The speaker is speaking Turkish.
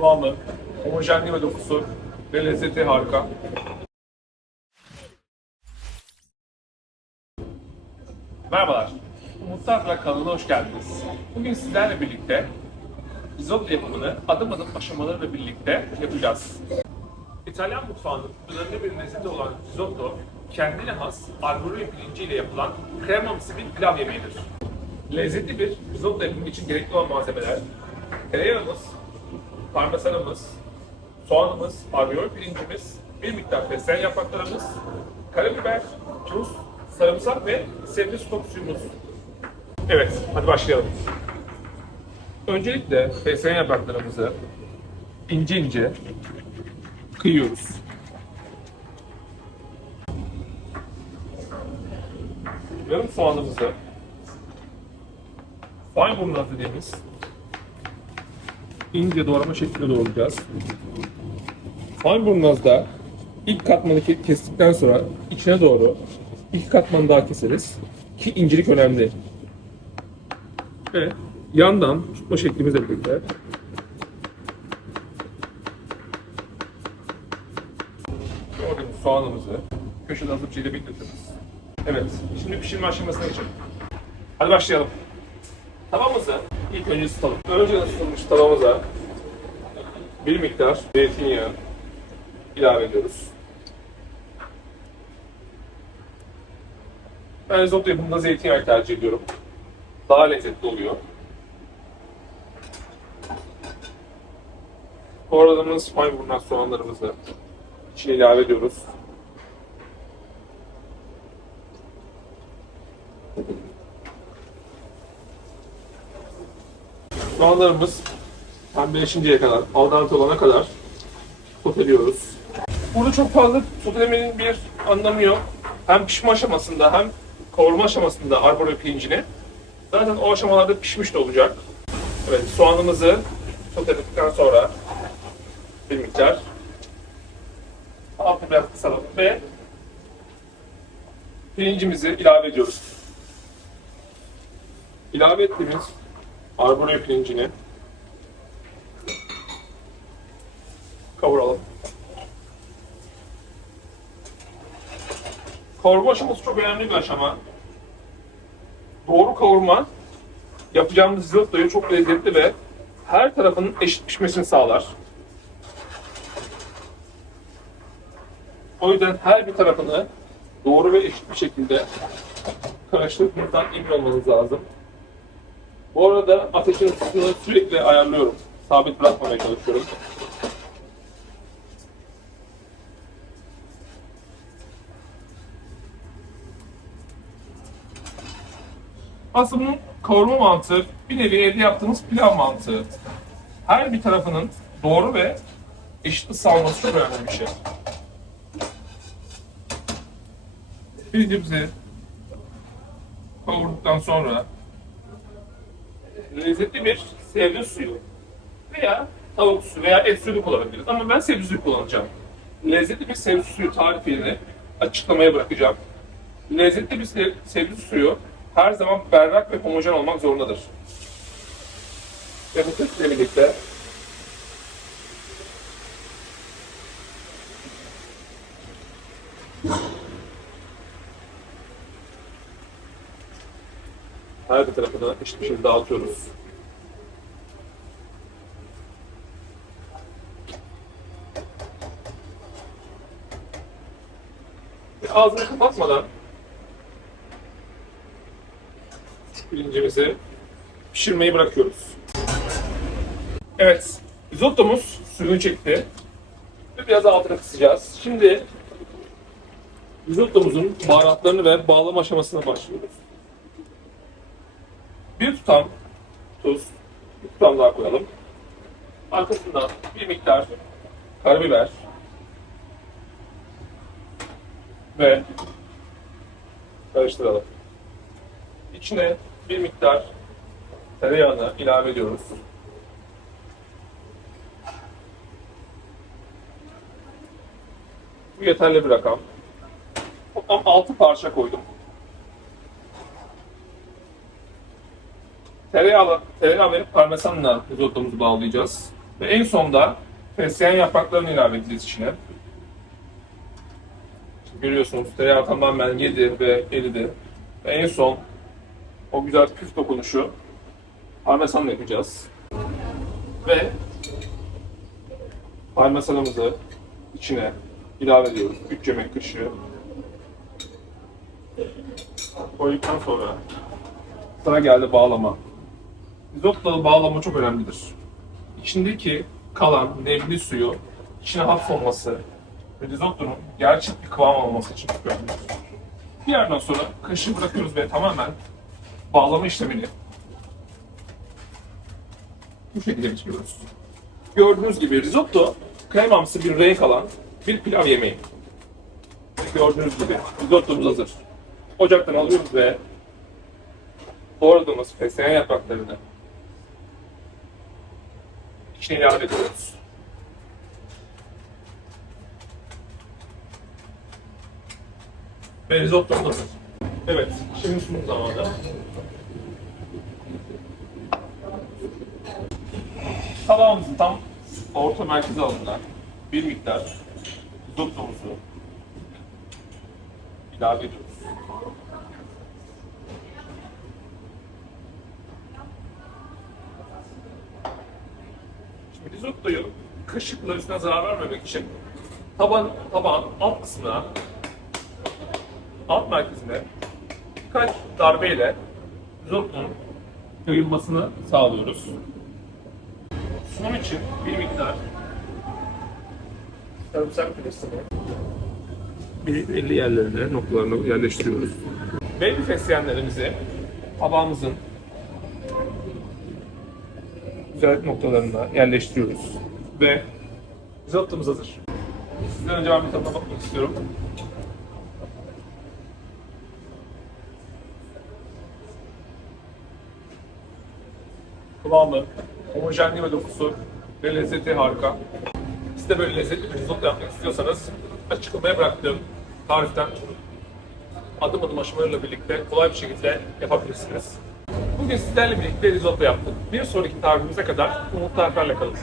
kıvamı, homojenliği ve dokusu ve lezzeti harika. Merhabalar, Mutfakla kanalına hoş geldiniz. Bugün sizlerle birlikte risotto yapımını adım adım aşamalarıyla birlikte yapacağız. İtalyan mutfağının önemli bir lezzeti olan risotto, kendine has arborio pirinciyle yapılan kremamsı bir pilav yemeğidir. Lezzetli bir risotto yapımı için gerekli olan malzemeler, tereyağımız, parmesanımız, soğanımız, arborio pirincimiz, bir miktar fesleğen yapraklarımız, karabiber, tuz, sarımsak ve sebze stok suyumuz. Evet, hadi başlayalım. Öncelikle fesleğen yapraklarımızı ince ince kıyıyoruz. Yarım soğanımızı Feinburger dediğimiz ince doğrama şeklinde doğrayacağız. Feinburger'da ilk katmanı ke- kestikten sonra içine doğru ilk katmanı daha keseriz. Ki incelik önemli. Ve yandan tutma şeklimizle birlikte Gördüğümüz soğanımızı köşede azıcık ile bekletiriz. Evet, şimdi pişirme aşamasına geçelim. Hadi başlayalım. Tavamızı ilk önce ısıtalım. Önce ısıtılmış tavamıza bir miktar zeytinyağı ilave ediyoruz. Ben risotto yapımında zeytinyağı tercih ediyorum. Daha lezzetli oluyor. Doğradığımız maymunlar soğanlarımızı içine ilave ediyoruz. Soğanlarımız pembeleşinceye kadar, al olana kadar soteliyoruz. Burada çok fazla sotelemenin bir anlamı yok. Hem pişme aşamasında hem kavurma aşamasında arborio pirincini. Zaten o aşamalarda pişmiş de olacak. Evet, soğanımızı soteledikten sonra bir miktar altı biraz kısalım ve pirincimizi ilave ediyoruz. İlave ettiğimiz arborio pirincini kavuralım. Kavurma aşaması çok önemli bir aşama. Doğru kavurma yapacağımız risottoyu çok lezzetli ve her tarafının eşit pişmesini sağlar. O yüzden her bir tarafını doğru ve eşit bir şekilde karıştırdığınızdan emin olmanız lazım. Bu arada ateşin ısısını sürekli ayarlıyorum. Sabit bırakmamaya çalışıyorum. Aslında bunun kavurma mantığı bir nevi evde yaptığımız pilav mantığı. Her bir tarafının doğru ve eşit ısı alması çok önemli bir şey. Pirincimizi kavurduktan sonra lezzetli bir sebze suyu veya tavuk suyu veya et suyu kullanabiliriz. Ama ben sebze suyu kullanacağım. Lezzetli bir sebze suyu tarifini açıklamaya bırakacağım. Lezzetli bir se- sebze suyu her zaman berrak ve homojen olmak zorundadır. Ve tepkiyle birlikte bir tarafına eşit bir şekilde dağıtıyoruz. Ve ağzını kapatmadan pirincimizi pişirmeyi bırakıyoruz. Evet, risottomuz suyunu çekti. Ve biraz altını kısacağız. Şimdi risottomuzun baharatlarını ve bağlama aşamasına başlıyoruz. Bir tutam tuz, bir tutam daha koyalım. Arkasından bir miktar karabiber ve karıştıralım. İçine bir miktar tereyağını ilave ediyoruz. Bu yeterli bir rakam. Toplam 6 parça koydum. Tereyağı, tereyağı verip parmesanla risottomuzu bağlayacağız. Ve en sonda fesleğen yapraklarını ilave edeceğiz içine. Görüyorsunuz tereyağı tamamen yedi ve eridi. Ve en son o güzel püf dokunuşu parmesanla yapacağız. Ve parmesanımızı içine ilave ediyoruz. 3 yemek kaşığı. Koyduktan sonra sıra geldi bağlama. Risotto bağlama çok önemlidir. İçindeki kalan nemli suyu içine hapsolması ve risottonun gerçek bir kıvam alması için çok önemlidir. Bir yerden sonra kaşığı bırakıyoruz ve tamamen bağlama işlemini bu şekilde bitiriyoruz. Gördüğünüz gibi risotto kremamsı bir renk alan bir pilav yemeği. Gördüğünüz gibi risottomuz hazır. Ocaktan alıyoruz ve doğradığımız fesleğen yapraklarını içine ilave ediyoruz. Ve hazır. Evet, şimdi sunum zamanı. Tabağımızın tam orta merkezi alanına bir miktar risottomuzu ilave ediyoruz. Risottoyu kaşıkla üstüne zarar vermemek için taban, tabağın alt kısmına alt merkezine birkaç darbeyle risottonun yayılmasını sağlıyoruz. Sunum için bir miktar sarımsak püresini belli yerlerine, noktalarına yerleştiriyoruz. Baby fesleğenlerimizi tabağımızın güzel noktalarına yerleştiriyoruz. Ve risottomuz hazır. Sizden önce ben bir tadına bakmak istiyorum. Kıvamı, homojenliği ve dokusu ve lezzeti harika. Siz de böyle lezzetli bir risotto yapmak istiyorsanız açıklamaya bıraktığım tariften adım adım aşamalarıyla birlikte kolay bir şekilde yapabilirsiniz. Bugün sizlerle birlikte risotto yaptık. Bir sonraki tarifimize kadar umutlu tariflerle kalın.